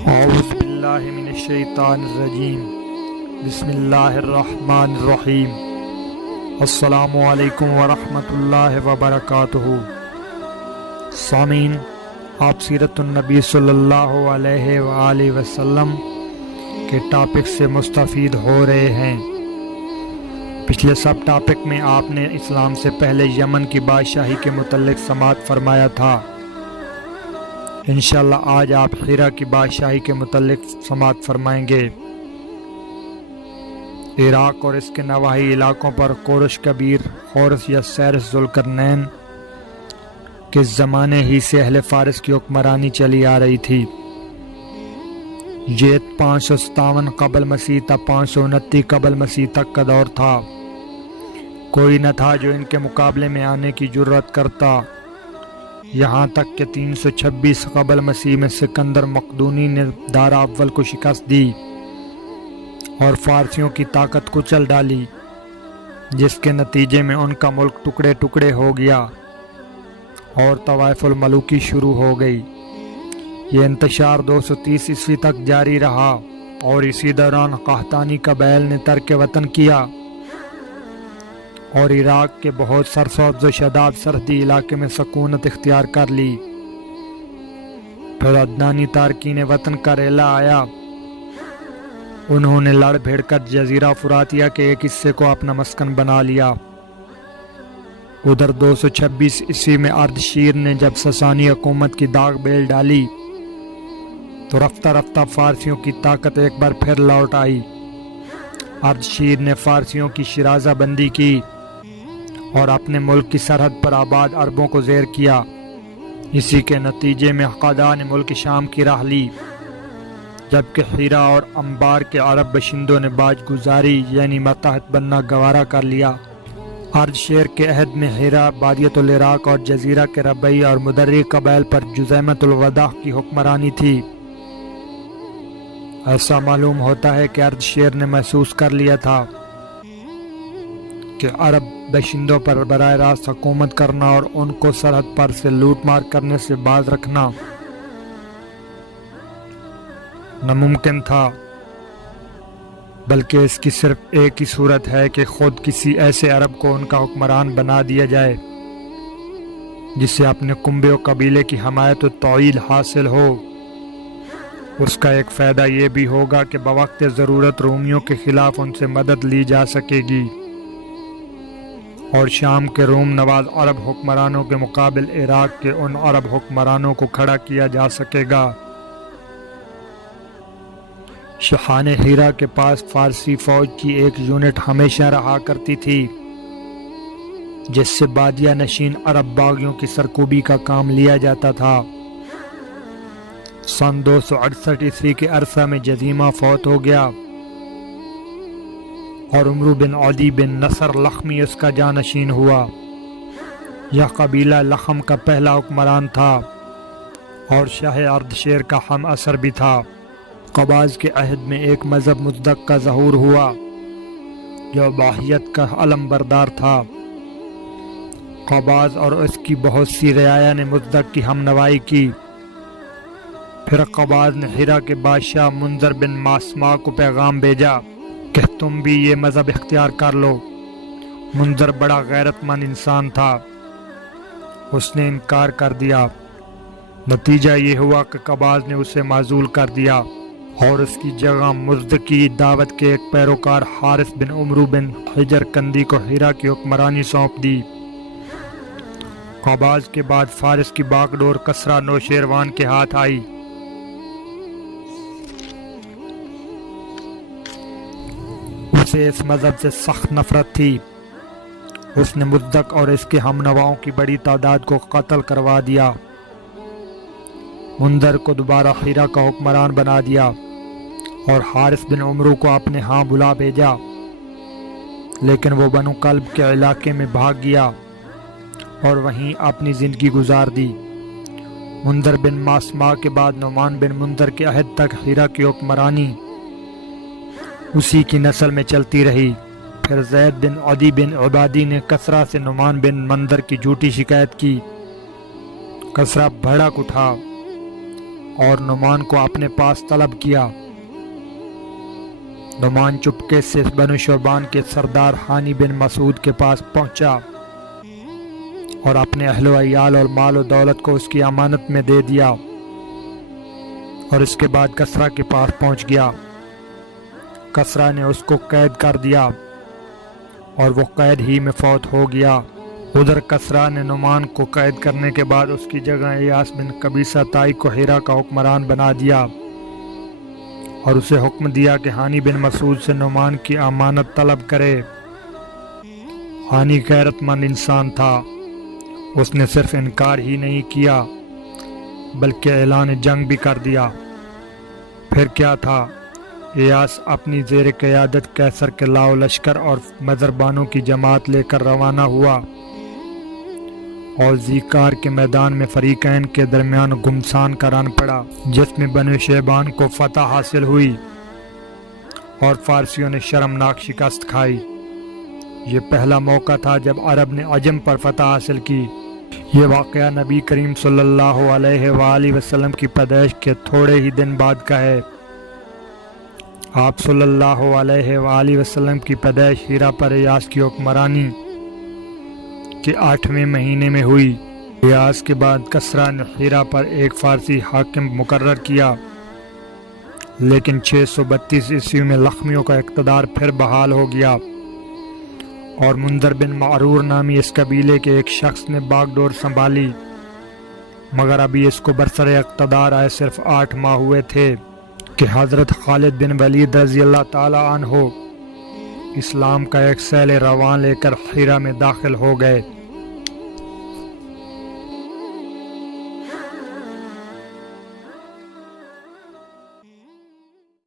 اعوذ باللہ من الشیطان الرجیم بسم اللہ الرحمن الرحیم السلام علیکم ورحمۃ اللہ وبرکاتہ۔ سامعین، آپ سیرت النبی صلی اللہ علیہ وآلہ وسلم کے ٹاپک سے مستفید ہو رہے ہیں۔ پچھلے سب ٹاپک میں آپ نے اسلام سے پہلے یمن کی بادشاہی کے متعلق سماعت فرمایا تھا۔ انشاءاللہ آج آپ حرا کی بادشاہی کے متعلق سماعت فرمائیں گے۔ عراق اور اس کے نواحی علاقوں پر کورش کبیر، خورس یا سیرس ذوالقرنین کے زمانے ہی سے اہل فارس کی حکمرانی چلی آ رہی تھی۔ یہ 557 قبل مسیح تا 529 قبل مسیح تک کا دور تھا۔ کوئی نہ تھا جو ان کے مقابلے میں آنے کی جرات کرتا، یہاں تک کہ 326 قبل مسیح میں سکندر مقدونی نے دارا اول کو شکست دی اور فارسیوں کی طاقت کچل ڈالی، جس کے نتیجے میں ان کا ملک ٹکڑے ٹکڑے ہو گیا اور طوائف الملوکی شروع ہو گئی۔ یہ انتشار 230 عیسوی تک جاری رہا اور اسی دوران قحطانی قبائل نے ترک وطن کیا اور عراق کے بہت سرسبز و شاداب سرحدی علاقے میں سکونت اختیار کر لی۔ پھر عدنانی تارکین وطن کا ریلا آیا، انہوں نے لڑ بھیڑ کر جزیرہ فراتیہ کے ایک حصے کو اپنا مسکن بنا لیا۔ ادھر 226 عیسوی میں اردشیر نے جب ساسانی حکومت کی داغ بیل ڈالی تو رفتہ رفتہ فارسیوں کی طاقت ایک بار پھر لوٹ آئی۔ اردشیر نے فارسیوں کی شرازہ بندی کی اور اپنے ملک کی سرحد پر آباد عربوں کو زیر کیا۔ اسی کے نتیجے میں قادہ نے ملک شام کی راہ لی، جبکہ حرا اور انبار کے عرب باشندوں نے باج گزاری یعنی متحد بننا گوارا کر لیا۔ اردشیر کے عہد میں حرا، بادیت العراق اور جزیرہ کے ربعی اور مدری قبائل پر جزیمت الوداع کی حکمرانی تھی۔ ایسا معلوم ہوتا ہے کہ اردشیر نے محسوس کر لیا تھا کہ عرب باشندوں پر براہ راست حکومت کرنا اور ان کو سرحد پر سے لوٹ مار کرنے سے باز رکھنا ناممکن تھا، بلکہ اس کی صرف ایک ہی صورت ہے کہ خود کسی ایسے عرب کو ان کا حکمران بنا دیا جائے جسے اپنے کنبے و قبیلے کی حمایت و تعیل حاصل ہو۔ اس کا ایک فائدہ یہ بھی ہوگا کہ بوقت ضرورت رومیوں کے خلاف ان سے مدد لی جا سکے گی اور شام کے روم نواز عرب حکمرانوں کے مقابل عراق کے ان عرب حکمرانوں کو کھڑا کیا جا سکے گا۔ شاہان حرا کے پاس فارسی فوج کی ایک یونٹ ہمیشہ رہا کرتی تھی، جس سے بادیہ نشین عرب باغیوں کی سرکوبی کا کام لیا جاتا تھا۔ سن 268 عیسوی کے عرصہ میں جزیمہ فوت ہو گیا اور عمرو بن عدی بن نصر لخمی اس کا جانشین ہوا۔ یہ قبیلہ لخم کا پہلا حکمران تھا اور شاہ اردشیر کا ہم اثر بھی تھا۔ قباض کے عہد میں ایک مذہب مصدق کا ظہور ہوا جو باہیت کا علم بردار تھا۔ قباض اور اس کی بہت سی رعایا نے مصدق کی ہم نوائی کی۔ پھر قباض نے حرا کے بادشاہ منذر بن ماسما کو پیغام بھیجا کہ تم بھی یہ مذہب اختیار کر لو۔ منذر بڑا غیرت مند انسان تھا، اس نے انکار کر دیا۔ نتیجہ یہ ہوا کہ قباض نے اسے معزول کر دیا اور اس کی جگہ مزد کی دعوت کے ایک پیروکار حارث بن عمرو بن حجر کندی کو حرا کی حکمرانی سونپ دی۔ قباض کے بعد فارس کی باغ ڈور کسرا نوشیروان کے ہاتھ آئی۔ اسے اس مذہب سے سخت نفرت تھی۔ اس نے مصدق اور اس کے ہم نواؤں کی بڑی تعداد کو قتل کروا دیا۔ منذر کو دوبارہ حرا کا حکمران بنا دیا اور حارث بن عمرو کو اپنے ہاں بلا بھیجا، لیکن وہ بنو کلب کے علاقے میں بھاگ گیا اور وہیں اپنی زندگی گزار دی۔ منذر بن ماسما کے بعد نعمان بن منذر کے عہد تک حرا کی حکمرانی اسی کی نسل میں چلتی رہی۔ پھر زید بن عدی بن عبادی نے کسرا سے نعمان بن منذر کی جھوٹی شکایت کی۔ کسرا بھڑک اٹھا اور نعمان کو اپنے پاس طلب کیا۔ نعمان چپکے سے بنو شعبان کے سردار ہانی بن مسعود کے پاس پہنچا اور اپنے اہل و عیال اور مال و دولت کو اس کی امانت میں دے دیا، اور اس کے بعد کسرا کے پاس پہنچ گیا۔ کسرا نے اس کو قید کر دیا اور وہ قید ہی میں فوت ہو گیا۔ ادھر کسرا نے نعمان کو قید کرنے کے بعد اس کی جگہ ایاس بن قبیصہ طائی کو ہیرا کا حکمران بنا دیا اور اسے حکم دیا کہ ہانی بن مسعود سے نعمان کی امانت طلب کرے۔ ہانی غیرت مند انسان تھا، اس نے صرف انکار ہی نہیں کیا بلکہ اعلان جنگ بھی کر دیا۔ پھر کیا تھا، ایاس اپنی زیر قیادت قیصر کے لاؤ لشکر اور مضربانوں کی جماعت لے کر روانہ ہوا اور ذیقار کے میدان میں فریقین کے درمیان گھمسان کا رن پڑا، جس میں بنو شیبان کو فتح حاصل ہوئی اور فارسیوں نے شرمناک شکست کھائی۔ یہ پہلا موقع تھا جب عرب نے عجم پر فتح حاصل کی۔ یہ واقعہ نبی کریم صلی اللہ علیہ وآلہ وسلم کی پیدائش کے تھوڑے ہی دن بعد کا ہے۔ آپ صلی اللہ علیہ وآلہ وسلم کی پیدائش ہیرا پر ایاس کی حکمرانی کے 8ویں مہینے میں ہوئی۔ ایاس کے بعد کسرا نے ہیرا پر ایک فارسی حاکم مقرر کیا، لیکن 632 عیسوی میں لخمیوں کا اقتدار پھر بحال ہو گیا اور منذر بن معرور نامی اس قبیلے کے ایک شخص نے باغ ڈور سنبھالی، مگر ابھی اس کو برسر اقتدار آئے صرف 8 ماہ ہوئے تھے کہ حضرت خالد بن ولید رضی اللہ تعالی عنہ اسلام کا ایک سیل روان لے کر ہیرا میں داخل ہو گئے۔